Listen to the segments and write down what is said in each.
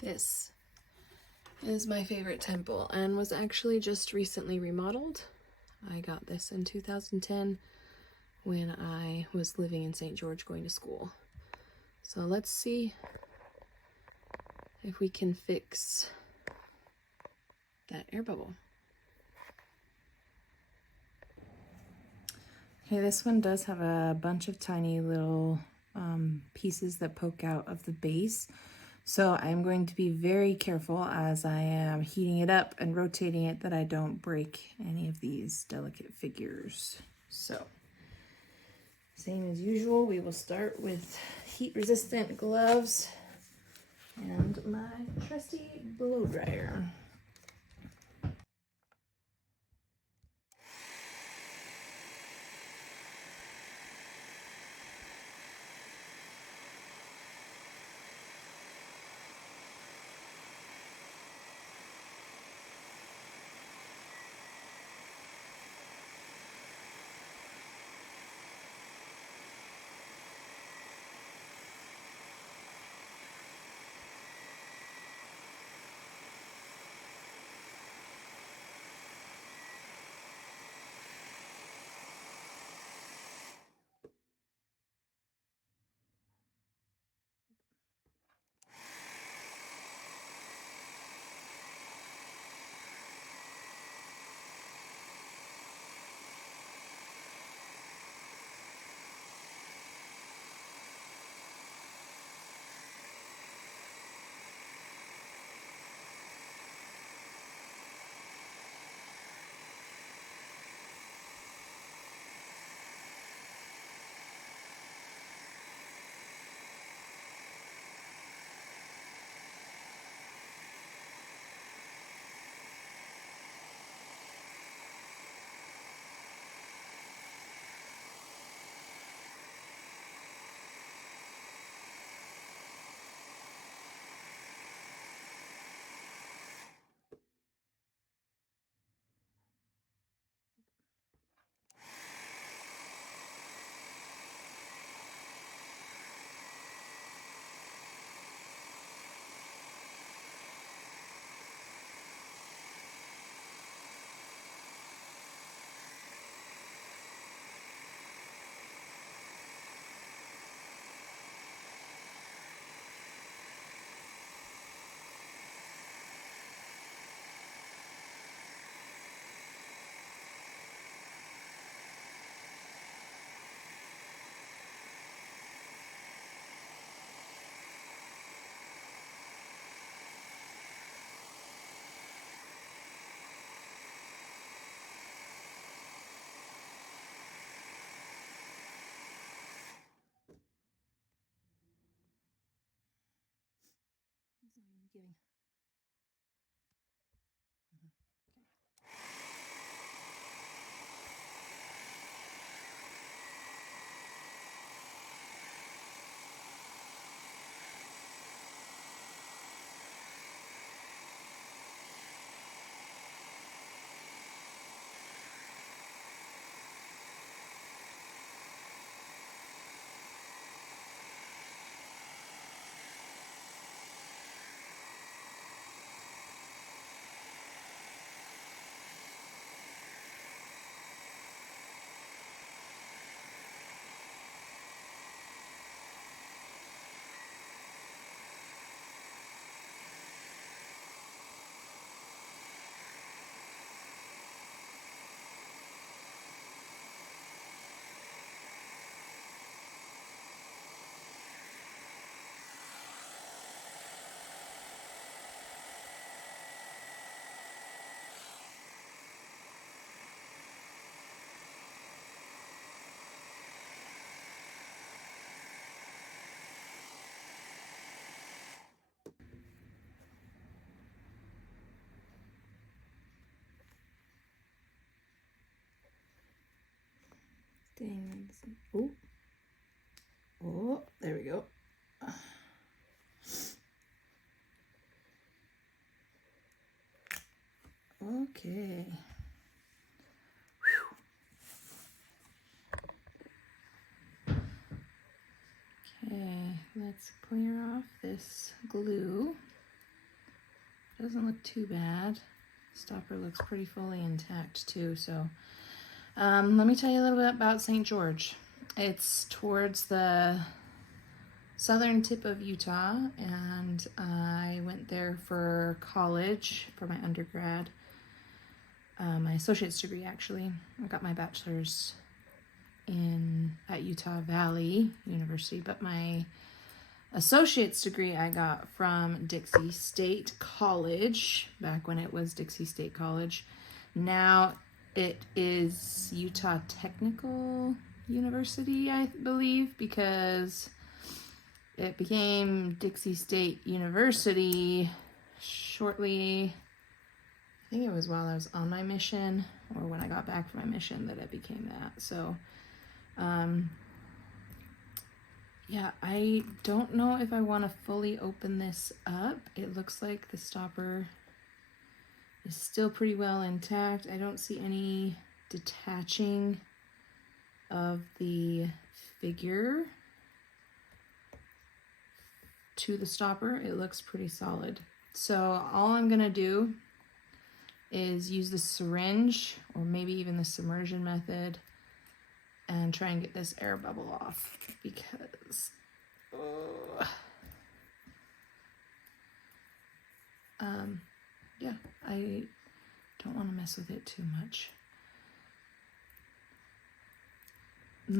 This is my favorite temple and was actually just recently remodeled. I got this in 2010 when I was living in St. George going to school. So let's see if we can fix that air bubble. Okay, this one does have a bunch of tiny little pieces that poke out of the base. So I'm going to be very careful as I am heating it up and rotating it that I don't break any of these delicate figures. So, same as usual, we will start with heat-resistant gloves and my trusty blow dryer. Giving. Dang. Oh. Oh, there we go. Okay. Okay, let's clear off this glue. doesn't look too bad. Stopper looks pretty fully intact too. So let me tell you a little bit about St. George. It's towards the southern tip of Utah, and I went there for college for my undergrad, my associate's degree actually. I got my bachelor's at Utah Valley University, but my associate's degree I got from Dixie State College, back when it was Dixie State College. Now it is Utah Technical University, I believe, because it became Dixie State University shortly, I think it was while I was on my mission or when I got back from my mission that it became that. So yeah, I don't know if I want to fully open this up. It looks like the stopper is still pretty well intact. I don't see any detaching of the figure to the stopper. It looks pretty solid. So all I'm gonna do is use the syringe or maybe even the submersion method and try and get this air bubble off, because yeah, I don't want to mess with it too much. Let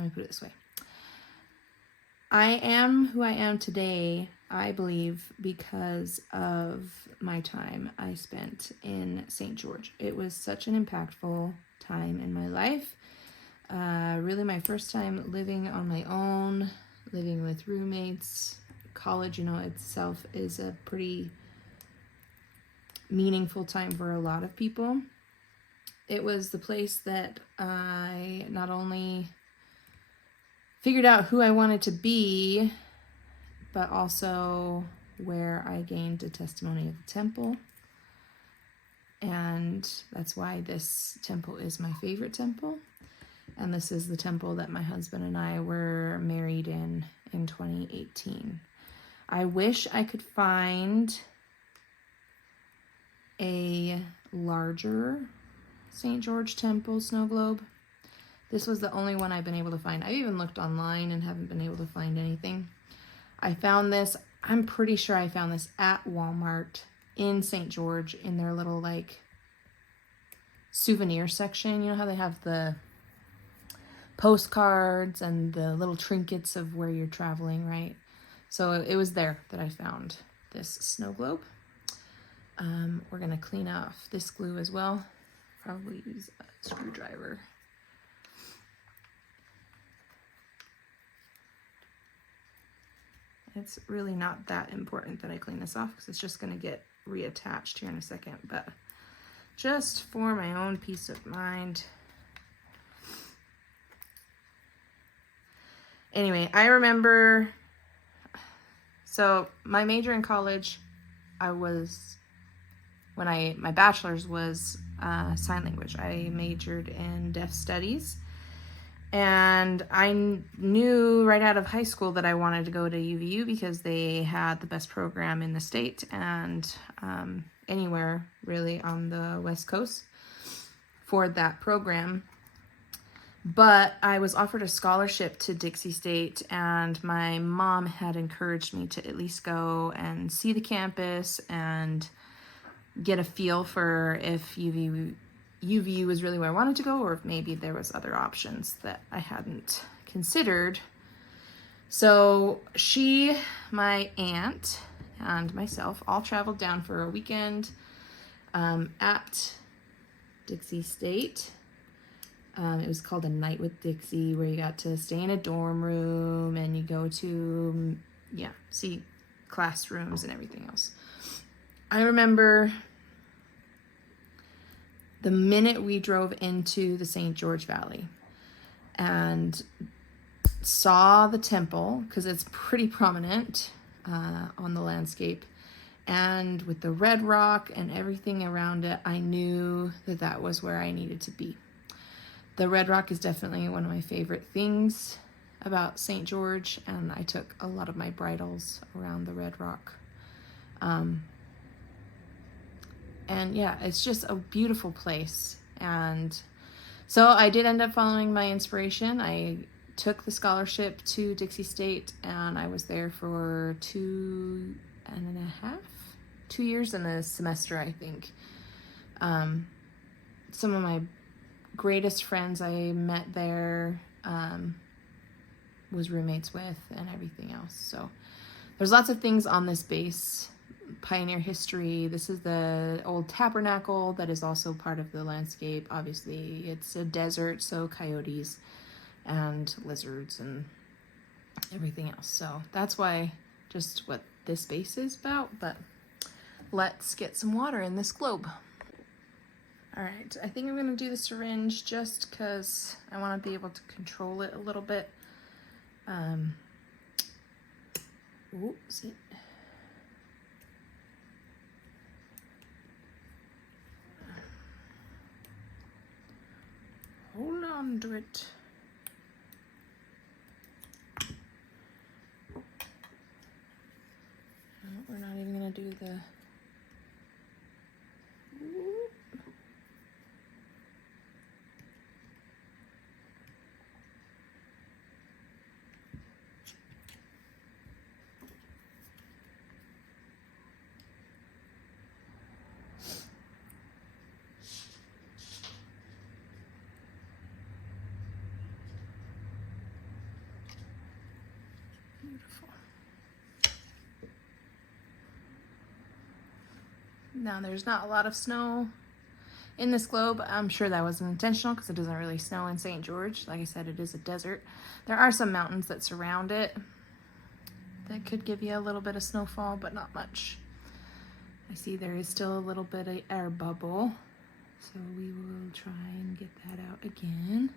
me put it this way. I am who I am today, I believe, because of my time I spent in St. George. It was such an impactful time in my life. Really my first time living on my own, living with roommates. College, itself is a pretty meaningful time for a lot of people. It was the place that I not only figured out who I wanted to be, but also where I gained a testimony of the temple. And that's why this temple is my favorite temple. And this is the temple that my husband and I were married in 2018. I wish I could find a larger St. George temple snow globe. This was the only one I've been able to find. I even looked online and haven't been able to find anything. I found this, I'm pretty sure I found this at Walmart in St. George in their little like souvenir section. You know how they have the postcards and the little trinkets of where you're traveling, right? So it was there that I found this snow globe. We're gonna clean off this glue as well. Probably use a screwdriver. It's really not that important that I clean this off because it's just going to get reattached here in a second, but just for my own peace of mind. Anyway, I remember, so my major in college, my bachelor's was sign language. I majored in deaf studies. And I knew right out of high school that I wanted to go to UVU because they had the best program in the state and anywhere really on the West Coast for that program. But I was offered a scholarship to Dixie State, and my mom had encouraged me to at least go and see the campus and get a feel for if UVU was really where I wanted to go, or if maybe there was other options that I hadn't considered. So she, my aunt, and myself all traveled down for a weekend at Dixie State. It was called A Night with Dixie, where you got to stay in a dorm room and you go to, see classrooms and everything else. I remember the minute we drove into the St. George Valley and saw the temple, because it's pretty prominent on the landscape, and with the red rock and everything around it, I knew that that was where I needed to be. The red rock is definitely one of my favorite things about St. George, and I took a lot of my bridals around the Red Rock. And yeah, it's just a beautiful place. And so I did end up following my inspiration. I took the scholarship to Dixie State, and I was there for 2 years and a semester, I think. Some of my greatest friends I met there, was roommates with, and everything else. So there's lots of things on this base. Pioneer history. This is the old tabernacle that is also part of the landscape. Obviously, it's a desert, so coyotes and lizards and everything else. So that's why just what this base is about. But let's get some water in this globe. All right, I think I'm going to do the syringe just because I want to be able to control it a little bit. Oops. Hold on to it. No, we're not even gonna do the. Beautiful. Now there's not a lot of snow in this globe. I'm sure that wasn't intentional because it doesn't really snow in St. George. Like I said, it is a desert. There are some mountains that surround it that could give you a little bit of snowfall, but not much. I see there is still a little bit of air bubble, so we will try and get that out again.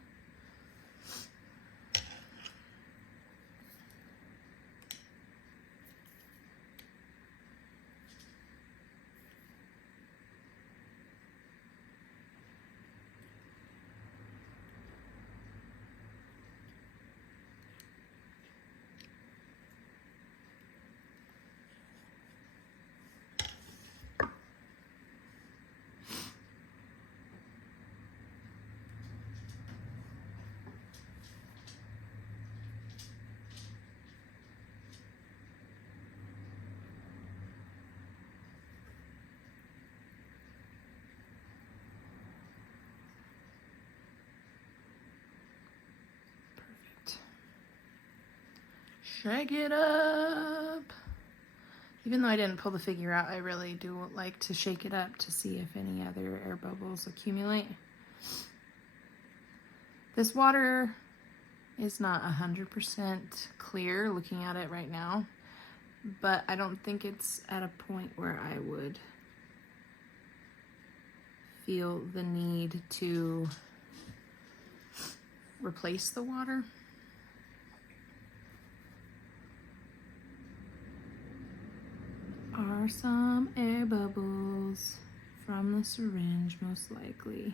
Shake it up. Even though I didn't pull the figure out, I really do like to shake it up to see if any other air bubbles accumulate. This water is not 100% clear looking at it right now, but I don't think it's at a point where I would feel the need to replace the water. Are some air bubbles from the syringe, most likely.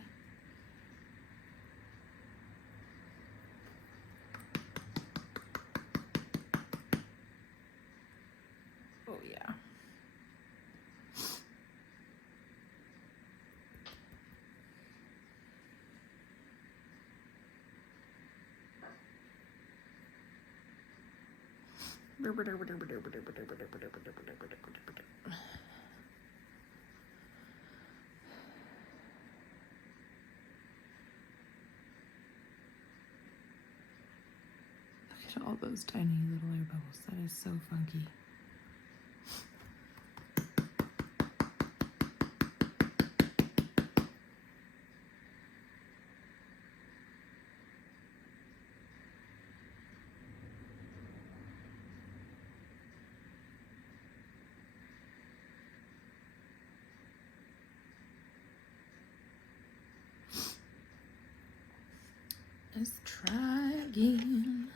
Oh yeah. Look at all those tiny little air bubbles. That is so funky. Let's try again.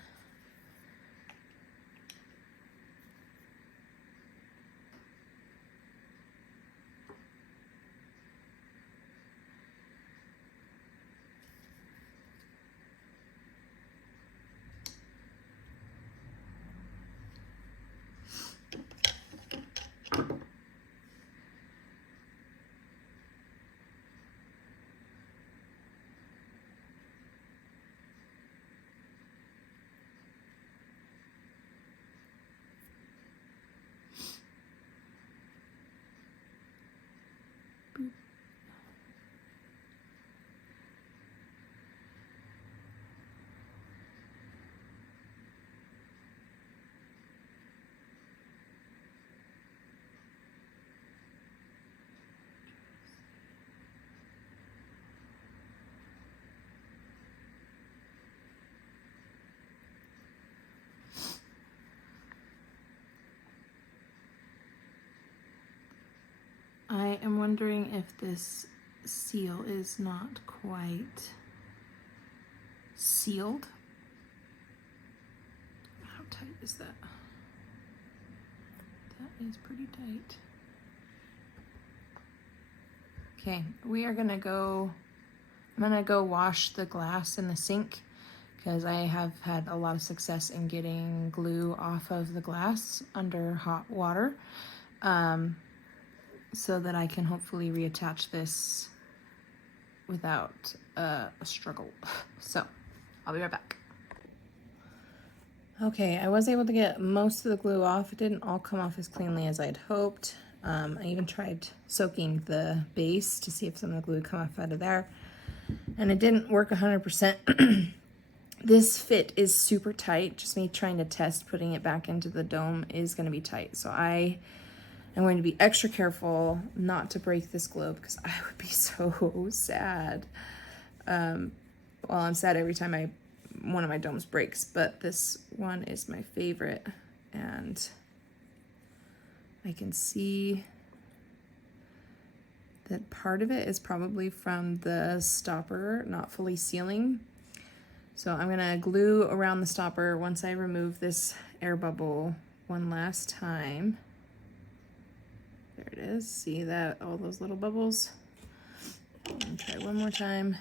wondering if this seal is not quite sealed. How tight is that? That is pretty tight. Okay, we are gonna go, I'm gonna go wash the glass in the sink because I have had a lot of success in getting glue off of the glass under hot water, so that I can hopefully reattach this without a struggle. So I'll be right back. Okay, I was able to get most of the glue off. It didn't all come off as cleanly as I'd hoped. I even tried soaking the base to see if some of the glue would come off out of there, and it didn't work 100%. This fit is super tight. Just me trying to test putting it back into the dome is going to be tight. So I am going to be extra careful not to break this globe because I would be so sad. Well, I'm sad every time one of my domes breaks, but this one is my favorite, and I can see that part of it is probably from the stopper not fully sealing. So I'm gonna glue around the stopper once I remove this air bubble one last time. There it is. See that, all those little bubbles? And try one more time.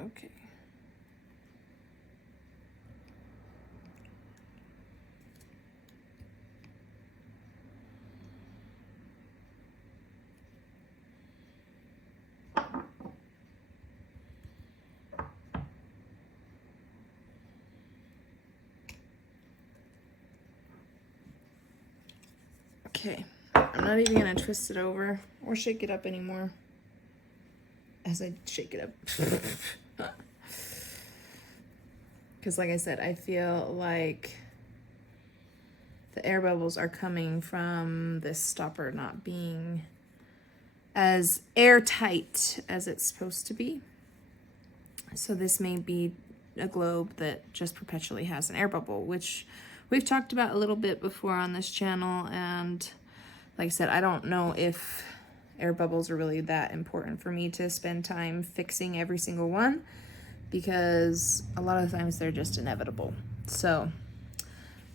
Okay. Okay, I'm not even gonna twist it over or shake it up anymore as I shake it up. Because like I said, I feel like the air bubbles are coming from this stopper not being as airtight as it's supposed to be. So this may be a globe that just perpetually has an air bubble, which we've talked about a little bit before on this channel. And like I said, I don't know if air bubbles are really that important for me to spend time fixing every single one, because a lot of the times they're just inevitable. So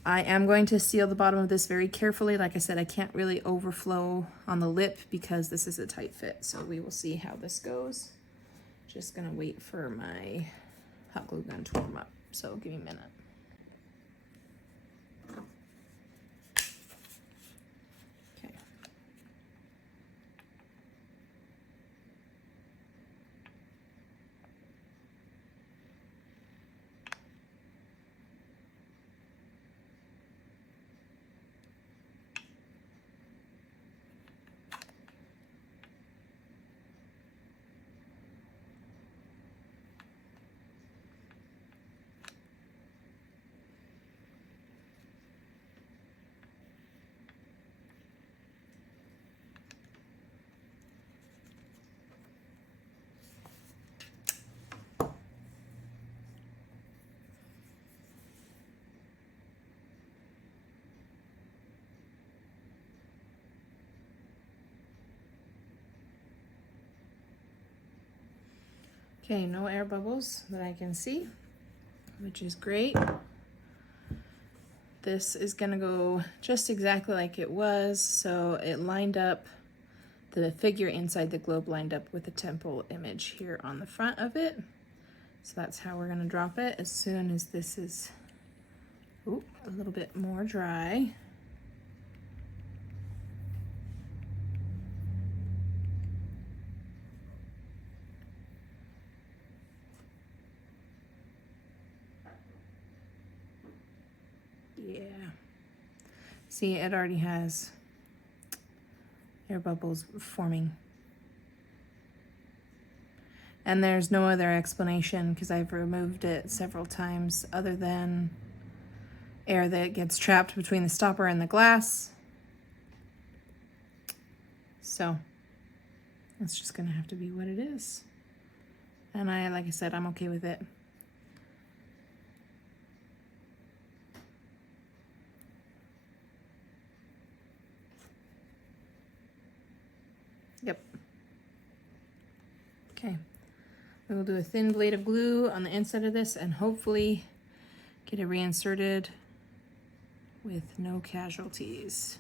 I am going to seal the bottom of this very carefully. Like I said, I can't really overflow on the lip because this is a tight fit. So we will see how this goes. Just gonna wait for my hot glue gun to warm up. So give me a minute. Okay. Okay, no air bubbles that I can see, which is great. This is gonna go just exactly like it was. So it lined up, the figure inside the globe lined up with the temple image here on the front of it. So that's how we're gonna drop it as soon as this is a little bit more dry. Yeah. See, it already has air bubbles forming. And there's no other explanation because I've removed it several times other than air that gets trapped between the stopper and the glass. So that's just gonna have to be what it is. And like I said, I'm okay with it. Yep. Okay. We will do a thin blade of glue on the inside of this and hopefully get it reinserted with no casualties.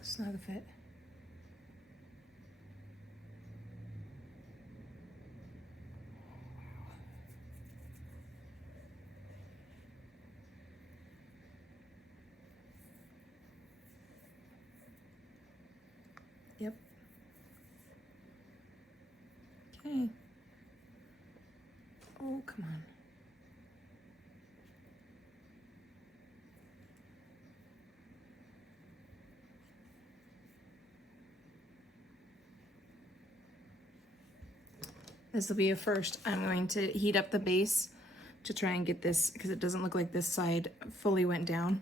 Snug fit. Yep. Okay. Oh, come on. This will be a first. I'm going to heat up the base to try and get this, because it doesn't look like this side fully went down.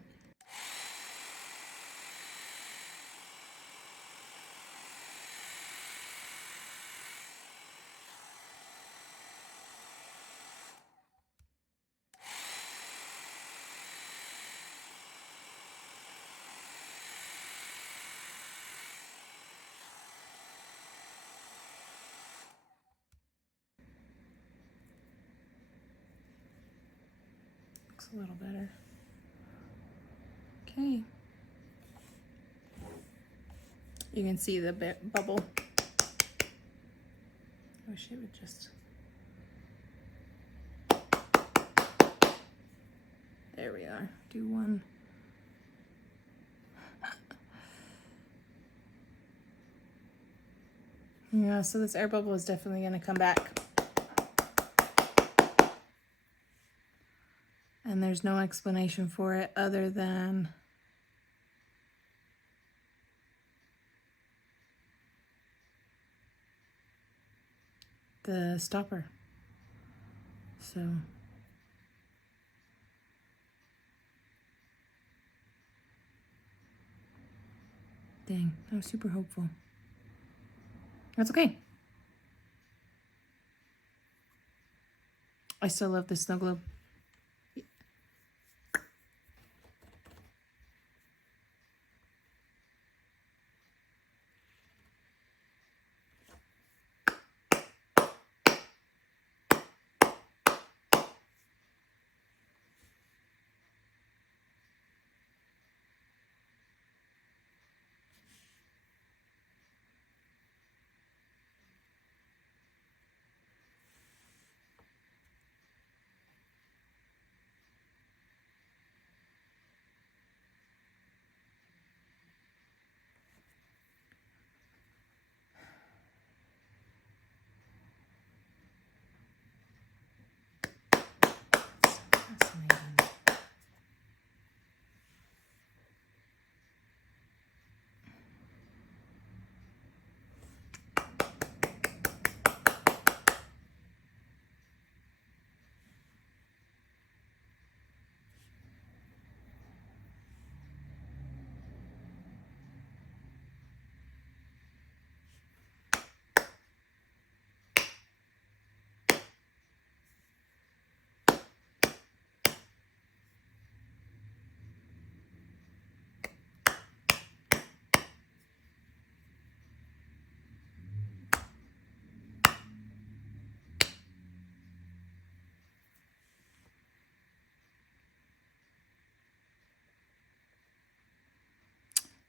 Looks a little better. Okay. You can see the bubble. I wish it would just... There we are. Do one. Yeah, so this air bubble is definitely going to come back. And there's no explanation for it other than the stopper. So dang, I was super hopeful. That's okay. I still love the snow globe.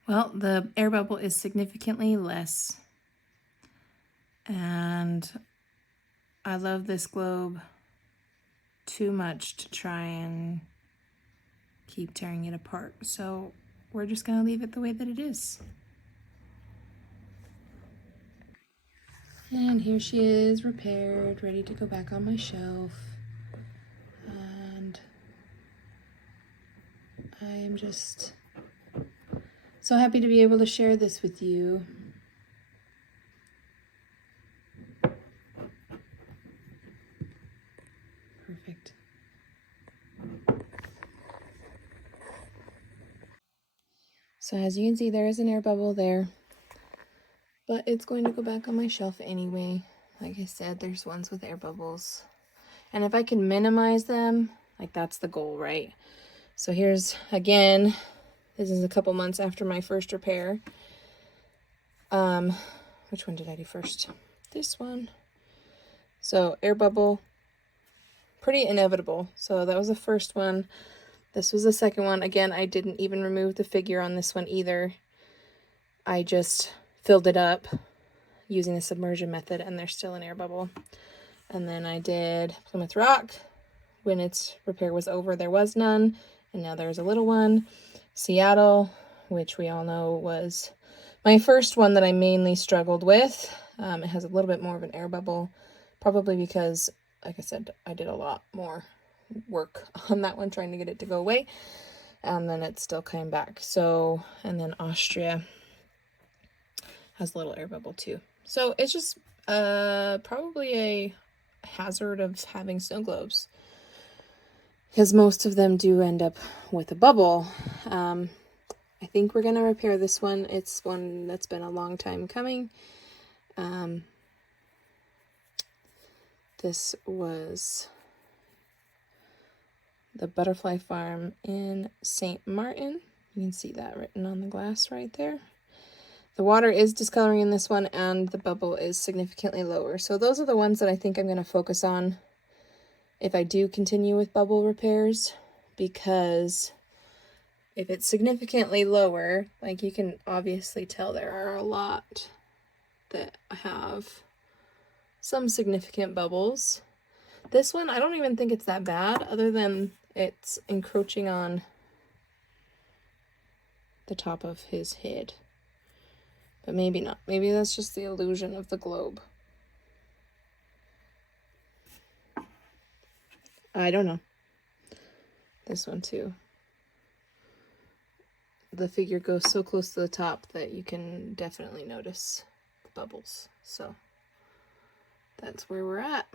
Well, the air bubble is significantly less. And I love this globe too much to try and keep tearing it apart. So we're just going to leave it the way that it is. And here she is, repaired, ready to go back on my shelf. And I am just so happy to be able to share this with you. Perfect. So as you can see, there is an air bubble there, but it's going to go back on my shelf anyway. Like I said, there's ones with air bubbles. And if I can minimize them, like that's the goal, right? So here's, again, this is a couple months after my first repair. Which one did I do first? This one. So air bubble, pretty inevitable. So that was the first one. This was the second one. Again, I didn't even remove the figure on this one either. I just filled it up using the submersion method, and there's still an air bubble. And then I did Plymouth Rock. When its repair was over, there was none, and now there's a little one. Seattle, which we all know was my first one that I mainly struggled with. It has a little bit more of an air bubble, probably because, like I said, I did a lot more work on that one trying to get it to go away, and then it still came back. So, and then Austria has a little air bubble too. So it's just probably a hazard of having snow globes, because most of them do end up with a bubble. I think we're gonna repair this one. It's one that's been a long time coming. This was the Butterfly Farm in St. Martin. You can see that written on the glass right there. The water is discoloring in this one, and the bubble is significantly lower. So those are the ones that I think I'm going to focus on if I do continue with bubble repairs, because if it's significantly lower, like you can obviously tell there are a lot that have some significant bubbles. This one, I don't even think it's that bad, other than it's encroaching on the top of his head. But maybe not. Maybe that's just the illusion of the globe. I don't know. This one too. The figure goes so close to the top that you can definitely notice the bubbles. So that's where we're at.